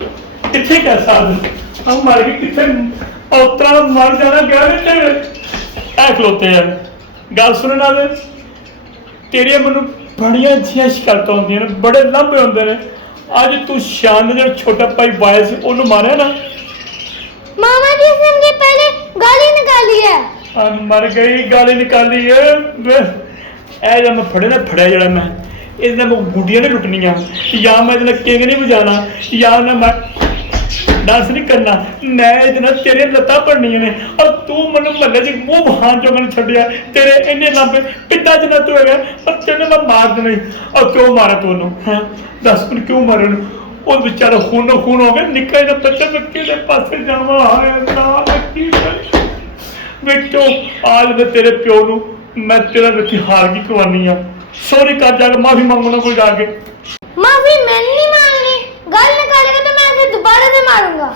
किथे कर साथ हम मर गए किथे औतरा मर जाना क्या ऐ खलोते हैं गल सुनने वाले तेरिया मैनू बड़िया अच्छी शिकायत होंगे ने बड़े लाभे होंगे ने अज तू शान जो छोटा भाई बाया से उन्होंने मारिया ना मामा जी उसने मुझे पहले गाली निकाली है मर गई गाली निकाली है ऐ जब मैं फड़े ना फड़िया जरा मैं इसने गुड्डियां नहीं लुटनिया या मैं इतना किंग नहीं बजाना या मैं डांस नहीं करना मैं इतना तेरे लत्तां भरनियां ने और तू मैनू महल्ले च मूंह बहान जो मैंने छड्डिया तेरे इन्ने लांबे पिता च ना तू है और तेने मैं मार देना और क्यों मारा तू उन्होंने हैं दस मिनट क्यों मारे वो बेचारा खून खून हो गया निक्का जिहा बच्चा मैं किहदे पासे जावां हाय अल्लाह मैं की करा बेटो आज मैं तेरे प्यो नू मैं तेरा रखी हार की करवानी आ सॉरी कर जाकर माफी मांगना कोई जाके माफी मैंने नहीं मांगनी गल निकालेगा तो मैं उसे दोबारा से मारूंगा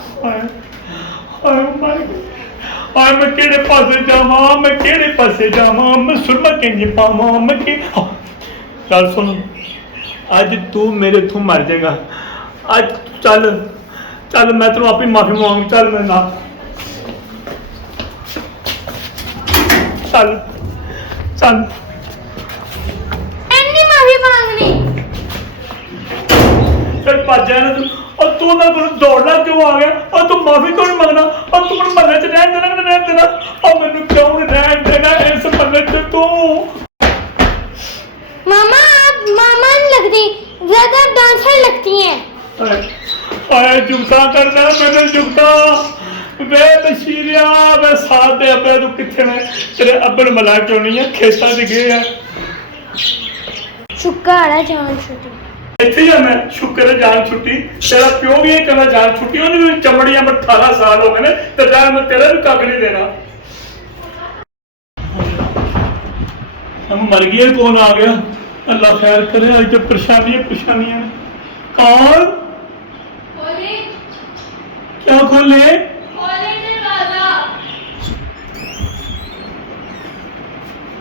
हाय मैं केड़े पासे जावां मैं केड़े पासे जावां मैं सुरमा किंज पावां मैं की चल सुन आज तू मेरे थू मर जाएगा आज चल चल मैं तेनों आप ही माफी मांग चल मेरे नाल चल चल मैंने माफी मांगनी फिर भज जाए ना तू और तू ना दौड़ना क्यों आ गया और तू माफी क्यों नहीं मंगना और तू मैं महल्ले च रहन देना कि रहन देना और मैनू क्यों नहीं रहन देना इस महल्ले च तू मामा आप मामा नहीं लगती ज्यादा डांसर लगती हैं आए जुगता करना मैंने जुगता वे बशीरिया वे साथ दे अब्बे तू किथे ने तेरे अब्बे ने मला क्यों नहीं है खेतां च गए है शुक्र है जान छुट्टी इतनी है मैं शुक्र है जान छुट्टी तेरा प्यो भी ये कहना जान छुट्टी उन्हें चमड़िया में 18 साल हो गए तो जान मैं तेरा भी कख नहीं देना हम मर गए कौन आ गया अल्लाह खैर करे आज तो परेशानियां कौन क्या खोले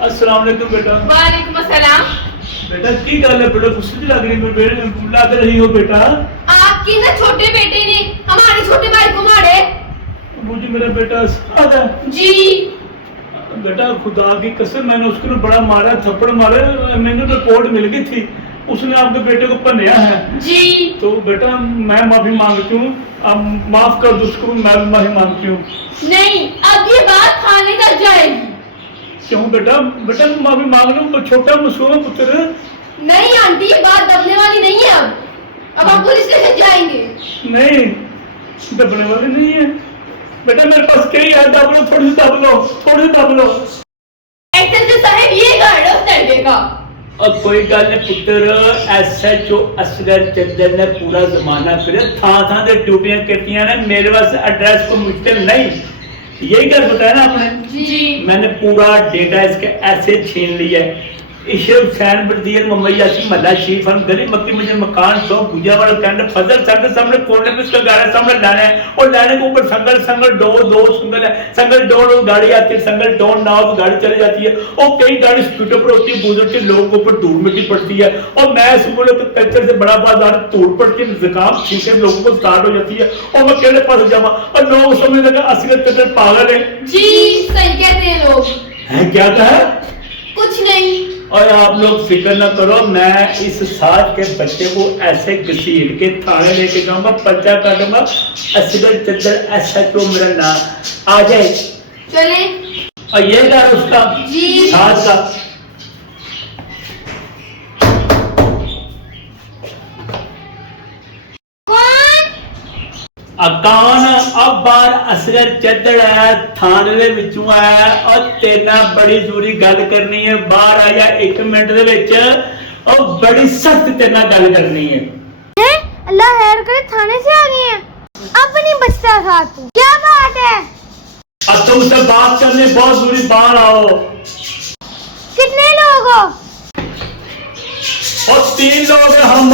अस्सलाम वालेकुम बेटा वालेकुम अस्सलाम बेटा की गल है बेटा गुस्से लग रही है बेटे लग रही हो बेटा आपकी ना छोटे बेटे ने हमारे छोटे भाई को मारे मुझे मेरा बेटा साथ है जी बेटा खुदा की कसम मैंने उसको बड़ा मारा थप्पड़ मारे मैंने रिपोर्ट मिल गई थी उसने आपके बेटे को पन्या है जी तो बेटा मैं माफी मांगती हूँ अब माफ कर दो उसको मैं भी माफी मांगती हूँ नहीं अब ये बात थाने तक जाएगी क्यों बेटा बेटा माफी मांग लो छोटा मासूम पुत्र नहीं आंटी ये बात दबने वाली नहीं है अब हम पुलिस स्टेशन जाएंगे नहीं दबने वाली नहीं है बेटा मेरे पास कई है दब लो थोड़ी सी दब लो थोड़ी सी दब लो एसएचओ साहब ये गाड़ो चढ़ का और कोई गल नहीं पुत्र एसएचओ असगर चंदर ने पूरा जमाना फिर थां दे ड्यूटियां करतियां ने मेरे पास एड्रेस को मुश्किल नहीं यही गल बताया ना आपने जी मैंने पूरा डेटा इसके ऐसे छीन लिया है इशर हुसैन बरदीर मुंबई यासी महला शरीफ हम गली मक्की मुझे मकान सो भुजा वाला कैंड फजल संग सामने कोने पे इसका गाड़ी सामने लाना है और लाने के ऊपर संगल दो संगल है संगल डोर गाड़ी आती है संगल डोर ना हो गाड़ी चली जाती है और कई गाड़ी स्पीडर पर होती है बुजुर्ग के लोगों के ऊपर धूल मिट्टी पड़ती है और मैं स्कूलों के कल्चर से बड़ा बाजार धूल पड़ती है जुकाम छींके लोगों को स्टार्ट हो जाती है और मैं केड़े पास जावा और लोग समझ लगा असगर कदर पागल है जी सही कहते हैं लोग है क्या कहा कुछ नहीं और आप लोग फिक्र न करो मैं इस साथ के बच्चे को ऐसे घसीट के थाने लेके जाऊंगा पर्चा काटूंगा असगर चंदर एसएचओ मेरा नाम आ जाए चले और ये घर उसका जी साथ का अकान अब बार असगर चदड़ है थाने दे विचों आया और तेना बड़ी जरूरी गल करनी है बाहर आया 1 मिनट दे विच और बड़ी सख्त तेना गल करनी है अल्लाह खैर करे थाने से आ गए हैं अब नहीं बचता था तू क्या बात है अब तुमसे बात करने बहुत जरूरी बाहर आओ कितने लोग हो और 3 लोग हैं हम